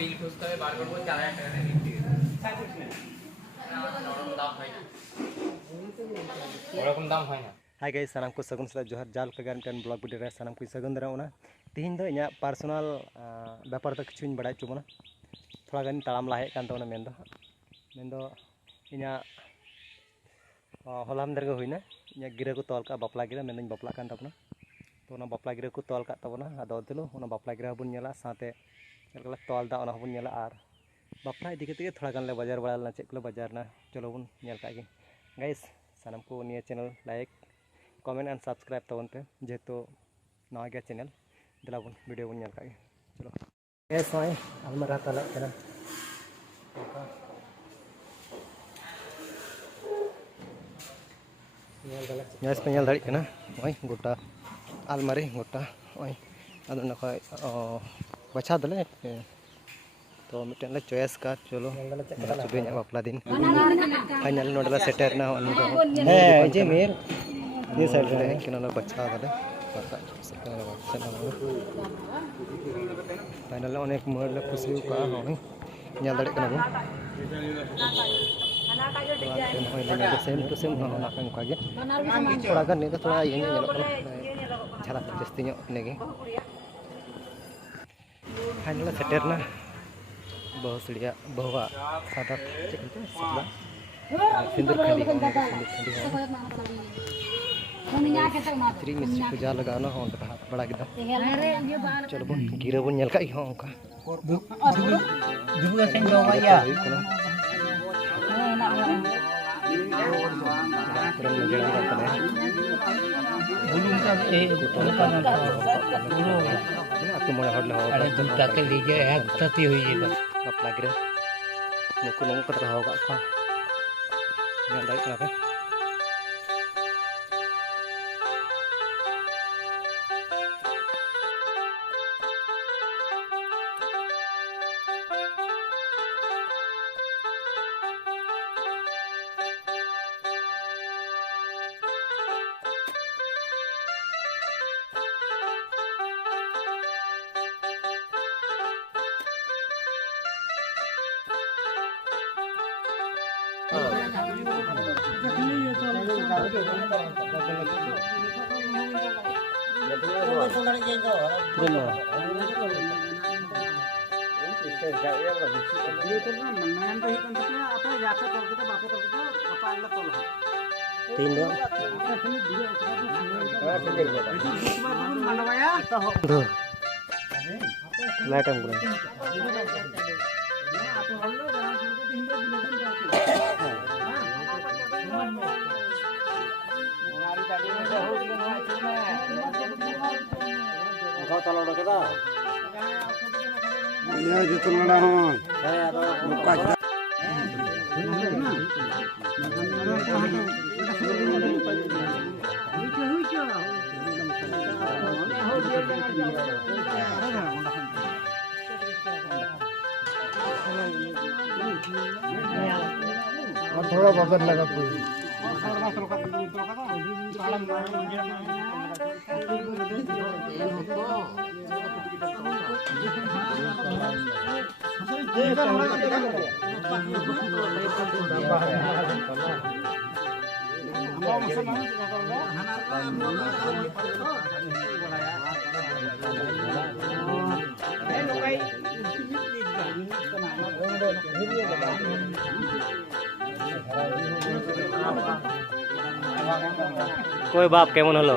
বিল খুঁজতে হবে, বার করবো 4000 টাকা দিয়ে বিক্রি ওরকম দাম হয় না। हाय गाइस सानाम को सगुन सदा जोहर जाल का गान ब्लॉग वीडियो रे सानाम को सगुन दरा ओना तीन दो इना पर्सनल व्यापार तक किछुन बड़ा चुबना थोड़ा गान तालाम लाहे कान तो मेन इना हलाम दरगा होइना इना गिरा को तोल का बापला गिरा मेन बापला कान तबना तो ना बापला गिरा को तोल का तबना आदो दिलो ओना बापला गिरा बुन नेला साथे चलकला तोल दा ओना बुन नेला आर बापला इदी केते थोड़ा गान ले बाजार बड़ा चेक लो बाजार ना चलो बुन नेल का गे गाइस सानाम को निया channel like comment and subscribe तबन पे जेहेतु नवा गया चैनल दिला बन वीडियो बन नेल का गे चलो गैस नय अलमारा तला कना गैस पे नेल दाड़ी कना ओय गोटा अलमारी गोटा ओय आदो ना खय बचा दले तो मिटन ले चॉइस का चलो सुबह nya बापला दिन फाइनल नोडला सेटर ना है जे मेर ये साइड रे किनाला बच्चा दले फाइनल अनेक मोर ले खुशी का होय ᱧᱮᱞ ᱫᱟᱲᱮ ᱠᱟᱱᱟ ᱵᱚᱱ सेम टू सेम ना का गे थोड़ा गान ने थोड़ा ये ñᱮᱞᱚᱜ ᱠᱟᱱᱟ ᱡᱷᱟᱞᱟᱠ ᱡᱟᱹᱥᱛᱤ ᱧᱚᱜ नेगे फाइनल सेटर ना बहुत सड़िया बहुआ सादा सिंदूर खंडी स्त्री मिस्त्री को जा लगाना हो हाथ बड़ा एकदम चलो बन गिरा बन नेल का हो का दुबु सेन दोया तुरंत मजेड़ा करता है बुलुम का ए बुलुम आपको मोड़ा हट लगा अरे जूता के लीजिए एक तती हुई है बस बापला गिरा नुकु नंग कतरा होगा का नेल दाई कना पे iya gitu nana hon buka और थोड़ा बगर लगा कोई कोई बाप केमन हलो